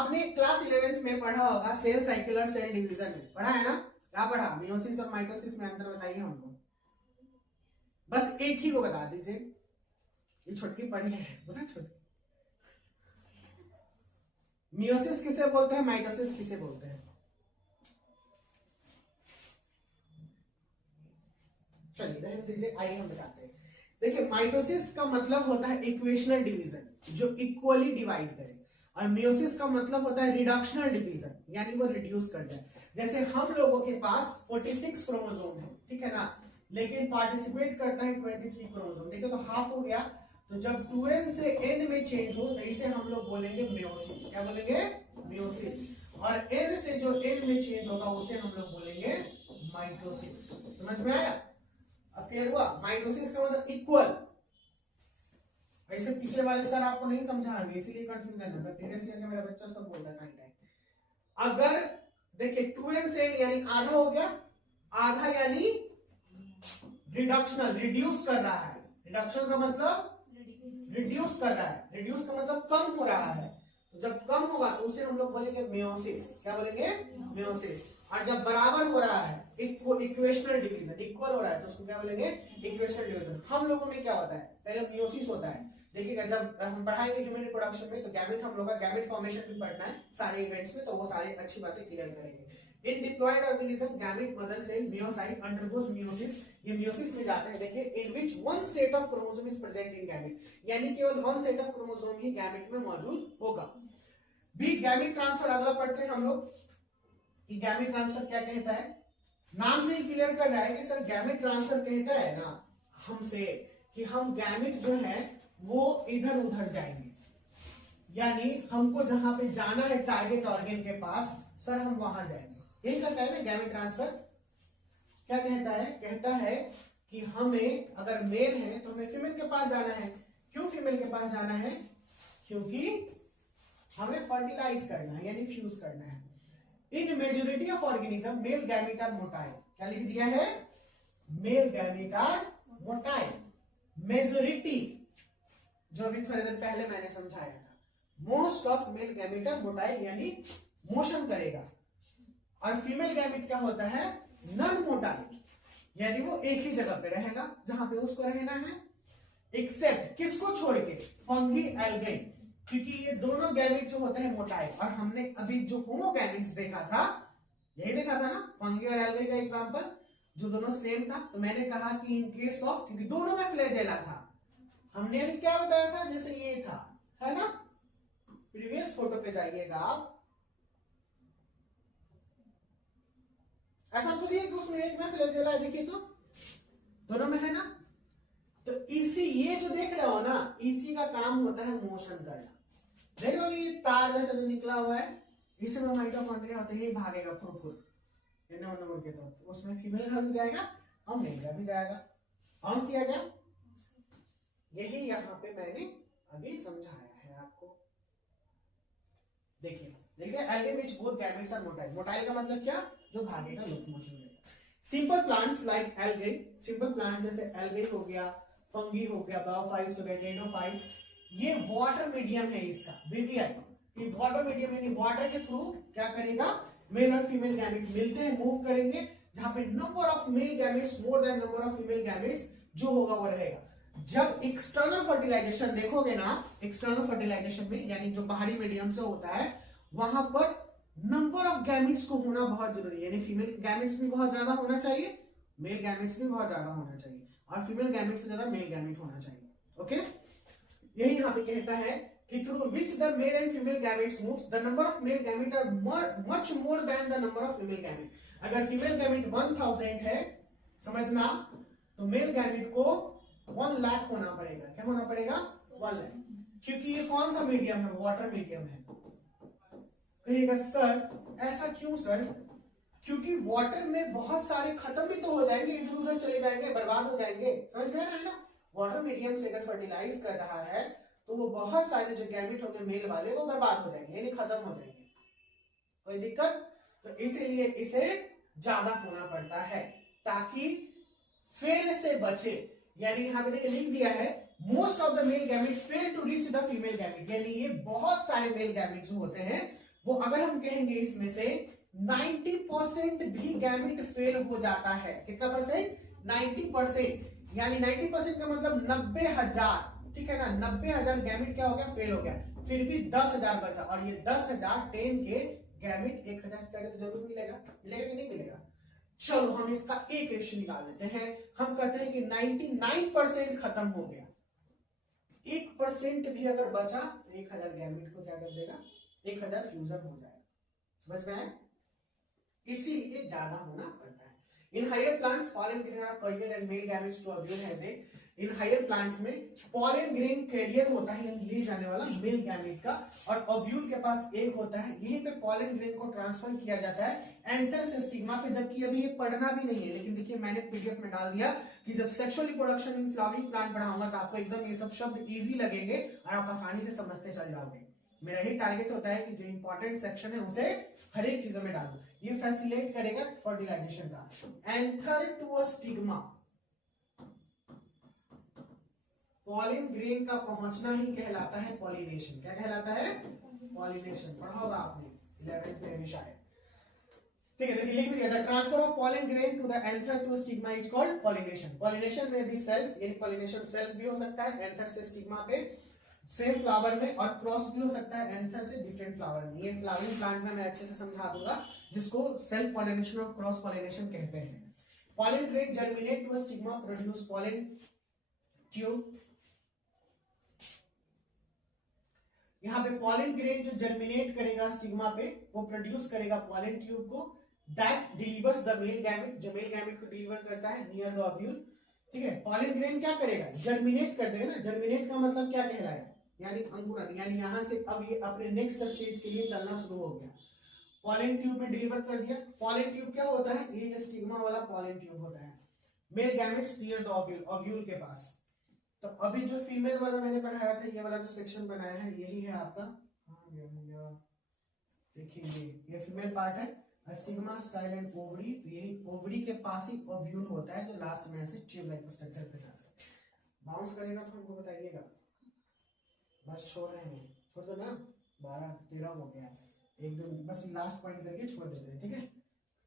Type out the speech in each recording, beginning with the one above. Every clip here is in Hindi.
आपने क्लास 11th में पढ़ा होगा सेल साइकिल और सेल डिवीजन में पढ़ा है ना। क्या पढ़ा? मियोसिस और माइटोसिस में अंतर बताइए हमको। बस एक ही को बता दीजिए। ये छोटकी पढ़ी है, बता छोटकी। मियोसिस किसे बोलते हैं, माइटोसिस किसे बोलते हैं? चलिए रहने दीजिए, आइए हम बताते हैं। देखिए माइटोसिस का मतलब होता है इक्वेशनल डिवीजन, जो इक्वली डिवाइड करे, और मियोसिस का मतलब होता है रिडक्शनल डिवीजन, यानी वो रिड्यूस कर जाए। जैसे हम लोगों के पास 46 क्रोमोसोम है, ठीक है ना, लेकिन पार्टिसिपेट करता है 23 क्रोमोसोम। देखो तो हाफ हो गया। तो जब 2n से n में चेंज हो तो इसे हम लोग बोलेंगे मियोसिस। क्या बोलेंगे? मियोसिस। और n से जो n में चेंज होगा उसे हम लोग बोलेंगे माइटोसिस। समझ में आया? अब क्लियर हुआ? माइटोसिस का मतलब इक्वल। वैसे पिछले वाले सर आपको नहीं समझाएंगे, इसीलिए कंफ्यूजन होता है। प्रीवियस ईयर का मेरा बच्चा सब बोलता है टाइम। अगर देखिए 2n से n यानी आधा हो गया, आधा यानी रिडक्शनल, रिड्यूस कर रहा है। रिडक्शन का मतलब रिड्यूस कर रहा है, रिड्यूस का मतलब कम हो रहा है। तो जब कम होगा तो उसे हम लोग बोलेंगे मियोसिस। क्या बोलेंगे? मियोसिस। और जब बराबर हो रहा है, इक्वेशनल डिवीजन, इक्वल हो रहा है, तो उसको क्या बोलेंगे? Equational division. हम लोगों में क्या होता है? पहले मियोसिस होता है। देखिएगा जब हम पढ़ाएंगे ह्यूमन रिप्रोडक्शन में, तो गैमेट हम लोग का गैमेट फॉर्मेशन भी पढ़ना है सारे इवेंट्स में, तो वो सारे अच्छी बातें क्लियर करेंगे। In diploid organism gamete mother cell meiocyte undergoes meiosis. ये मियोसिस में जाते हैं। देखिए in which one set of chromosome is present in gamete, यानी केवल वन सेट ऑफ क्रोमोसोम ही गैमेट में मौजूद होगा। बी गैमेट ट्रांसफर अगला पढ़ते हैं हम लोग कि गैमेट ट्रांसफर क्या कहता है। नाम से ही क्लियर कर रहा है कि सर गैमेट ट्रांसफर कहता है ना हमसे कि हम गैमेट जो है वो इधर उधर जाएंगे, यानी हमको जहां पे जाना है टारगेट ऑर्गन के पास, सर हम वहां जाएंगे। यही कहता है ना गैमेट ट्रांसफर। क्या कहता है? कहता है कि हमें अगर मेल है तो हमें फीमेल के पास जाना है। क्यों फीमेल के पास जाना है? क्योंकि हमें फर्टिलाइज करना है, यानी फ्यूज करना है। In majority of organism male gamete are motile. क्या लिख दिया है? Male gamete are motile. Majority जो अभी थोड़ी देर पहले मैंने समझाया था, most of male gamete are motile, यानी मोशन करेगा। और फीमेल गैमेट क्या होता है? नॉन मोटाइल, यानी वो एक ही जगह पे रहेगा जहां पे उसको रहना है। एक्सेप्ट किसको छोड़ के? फंगी एल्गे, क्योंकि ये दोनों गैमेट जो होते हैं मोटाइल। और हमने अभी जो होमोगैमेट्स देखा था, यही देखा था ना, फंगी और एल्गे का एग्जांपल, जो दोनों सेम था। तो मैंने कहा कि इन केस ऑफ, क्योंकि दोनों में फ्लैजेला था, हमने अभी क्या बताया था? जैसे ये था, है ना, प्रीवियस फोटो पे जाइएगा आप, ऐसा थोड़ी है कि उसमें एक में फ्लैजेला है, देखिए तो दोनों में है ना। तो इसी ये जो देख रहे हो ना, इसी का काम होता है मोशन करना। देख रहे हो ये तार जैसा जो निकला हुआ है, इसमें माइटोकॉन्ड्रिया होते ही भागेगा फुर नंबर के, तो उसमें फीमेल का भी जाएगा और मेल का भी जाएगा। काउंट किया गया? यही यहाँ पे मैंने अभी समझाया है आपको। देखिए देखिए algae which both gametes are motile. Motile का मतलब क्या? जो भागेगा, लोकोमोशन में। Simple plants like algae, simple plants जैसे एल्गे हो गया, फंगी हो गया, बायोफाइट्स हो गया, टेडोफाइट्स, ये वाटर मीडियम है इसका, वीवीआई। ये वाटर मीडियम यानी वाटर के थ्रू क्या करेगा? मेल और फीमेल गैमेट मिलते हैं, मूव करेंगे, जहां पे number of male gametes more than number of female gametes जो होगा वो रहेगा। जब एक्सटर्नल फर्टिलाइजेशन देखोगे ना, एक्सटर्नल फर्टिलाइजेशन में यानी जो बाहरी मीडियम से होता है, वहां पर नंबर ऑफ गैमेट्स को होना बहुत जरूरी है, यानी फीमेल गैमेट्स भी बहुत ज्यादा होना चाहिए, मेल गैमेट्स भी बहुत ज्यादा होना चाहिए, और फीमेल गैमेट से ज्यादा मेल गैमेट होना चाहिए। ओके, यही यहाँ पे कहता है कि through which the male and female gametes moves the number of male gamete are much more than the number of female gamete. अगर फीमेल गैमेट 1000 है, समझना, तो मेल गैमेट को 1 लाख होना पड़ेगा। क्या होना पड़ेगा? 1 लाख, क्योंकि ये कौन सा मीडियम है? वाटर मीडियम है। कहिएगा सर ऐसा क्यों सर? क्योंकि वाटर में बहुत सारे खत्म भी तो हो जाएंगे, इधर उधर चले जाएंगे, बर्बाद हो जाएंगे। समझ में आ रहा है ना? वाटर मीडियम से अगर फर्टिलाइज कर रहा है तो वो बहुत सारे जो गैमेट होंगे मेल वाले वो बर्बाद हो जाएंगे, यानी खत्म हो जाएंगे। कोई दिक्कत? तो इसीलिए इसे ज्यादा होना पड़ता है ताकि फेल से बचे। यानी यहां पे देखिए लिख दिया है most of the male gamete fail to reach the female gamete, यानी ये बहुत सारे मेल गैमेट जो होते हैं वो अगर हम कहेंगे इसमें से 90% भी गैमेट फेल हो जाता है। कितना परसेंट? 90%। यानी 90% का मतलब 90,000, ठीक है ना, 90,000 गैमेट क्या हो गया? फेल हो गया। फिर भी 10,000 बचा, और ये 10,000 10 के गैमेट 1,000 से ज्यादा जरूर मिलेगा। मिलेगा कि नहीं मिलेगा? चलो हम इसका एक रेशियो निकाल देते हैं। हम कहते हैं कि 99% खत्म हो गया, 1% भी अगर बचा तो 1,000 गैमेट को क्या कर देगा? 1,000 फ्यूजन हो जाएगा। समझ में आया? इसीलिए ज्यादा होना पड़ता है। In higher plants pollen grain are carrier and male gametes to ovule has a, in higher plants में pollen grain कैरियर होता है, यानी ले जाने वाला मेल गैमेट का, और ओव्यूल के पास एग होता है। यहीं पे pollen grain को ट्रांसफर किया जाता है एंथर से स्टिग्मा पे। जबकि अभी ये पढ़ना भी नहीं है, लेकिन देखिए मैंने पीडीएफ में डाल दिया कि जब sexual reproduction in flowering plant पढ़ाऊंगा तो आपको एकदम ये सब शब्द इजी लगेंगे और आप आसानी से समझते चल जाओगे। मेरा ही टारगेट होता है कि जो इंपॉर्टेंट सेक्शन है उसे हर एक चीजों में डालूं। ये फैसिलिटेट करेगा फर्टिलाइजेशन का। Anther to a stigma, pollen grain का पहुंचना ही कहलाता है पॉलिनेशन। क्या कहलाता है? पॉलिनेशन। पढ़ा होगा आपने 11th में भी शायद। ठीक है, देखिए लिख भी दिया था, transfer of pollen grain to the anther to stigma is called pollination. Pollination में भी सेल्फ, यानी पॉलिनेशन सेल्फ भी हो सकता है एंथर से स्टिग्मा पे सेम फ्लावर में, और क्रॉस भी हो सकता है एंथर से डिफरेंट फ्लावर में। ये फ्लावरिंग प्लांट में मैं अच्छे से समझा दूंगा, जिसको सेल्फ पॉलिनेशन और क्रॉस पॉलिनेशन कहते हैं। Pollen grain germinate to stigma, produce pollen tube. यहां पे पॉलिन ग्रेन जो जर्मिनेट करेगा स्टिग्मा पे, वो प्रोड्यूस करेगा पॉलिन ट्यूब को, that delivers the male gamete, जो मेल गैमेट को डिलीवर करता है नियर द ओव्यूल। ठीक है, पॉलिन ग्रेन क्या करेगा? जर्मिनेट कर देगा ना। जर्मिनेट का मतलब क्या कहलाएगा? यानी अंकुरन, यानी यहां से अब ये अपने नेक्स्ट स्टेज के लिए चलना शुरू हो गया। पॉलिन ट्यूब में डिलीवर कर दिया। पॉलिन ट्यूब क्या होता है? ये स्टिग्मा वाला पॉलिन ट्यूब होता है। Male gametes near the ovule, ovule के पास। तो अभी जो फीमेल वाला मैंने पढ़ाया था, ये वाला जो सेक्शन बनाया है यही है आपका। देखिए ये फीमेल पार्ट है, स्टिग्मा, स्टाइल एंड ओवरी। तो यही ओवरी के पास ही ओव्यूल होता है, जो लास्ट में ऐसे ट्यूब लाइक स्ट्रक्चर पे जाता है। बाउंस करेगा तो हमको बताइएगा। बस छोड़ रहे हैं, छोड़ दो ना, 12-13 हो गया है। एक दो बस लास्ट पॉइंट करके छोड़ देते हैं। ठीक है,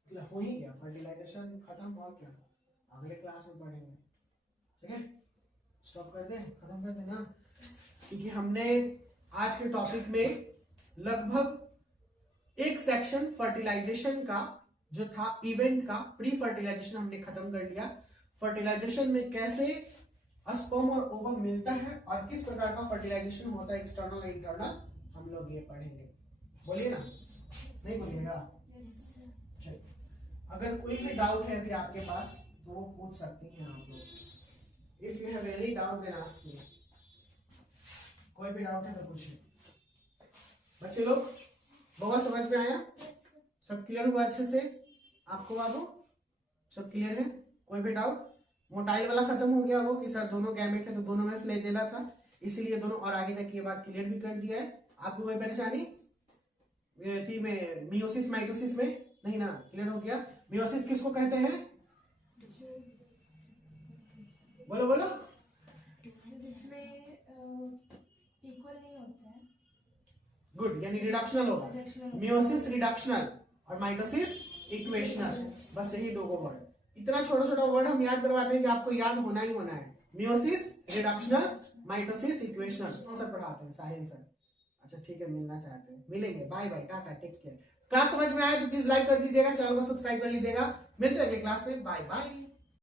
मतलब हो ही गया, फर्टिलाइजेशन खत्म। और क्या अगले क्लास में पढ़ेंगे। ठीक है, स्टॉप कर दें, खत्म कर देना। क्योंकि हमने आज के टॉपिक में लगभग एक सेक्शन फर्टिलाइजेशन का जो था इवेंट का, प्री फर्टिलाइजेशन हमने खत्म कर लिया। फर्टिलाइजेशन में कैसे स्पर्म और ओवम मिलता है और किस प्रकार का फर्टिलाइजेशन होता है, एक्सटर्नल और इंटरनल, हम लोग ये पढ़ेंगे। बोलिए ना, नहीं बोलिएगा? चलिए, अगर कोई भी डाउट है अभी आपके पास तो वो पूछ सकती हैं आप लोग। If you have any doubt then ask me. कोई भी डाउट है तो पूछिए। बच्चे लोग, बहुत समझ में आया? सब क्लियर हुआ अच्छे से? आपको बाबू सब क्लियर है? कोई भी डाउट? मोटाई वाला खत्म हो गया वो कि सर दोनों गैमेट है तो दोनों में फ्लैजेला था, इसीलिए दोनों, और आगे तक ये बात क्लियर भी कर दिया है। आपको कोई परेशानी थी में मियोसिस माइटोसिस में? नहीं ना, क्लियर हो गया। मियोसिस किसको कहते हैं? बोलो बोलो। जिसमें इक्वल नहीं होता है। गुड, यानी रिडक्शनल होगा। मियोसिस रिडक्शनल और माइटोसिस इक्वेशनल, बस यही दो वर्ड। इतना छोटा छोटा वर्ड हम याद करवाते हैं कि आपको याद होना ही होना है। Meiosis reductional, mitosis equational. कौन सा पढ़ाते हैं? साहिल सर। अच्छा ठीक है, मिलना चाहते हैं, मिलेंगे। Bye bye, tata, take care. Class समझ में आया तो प्लीज लाइक कर दीजिएगा, चैनल को सब्सक्राइब कर लीजिएगा। मिलते हैं अगले क्लास में। Bye bye.